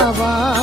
માવા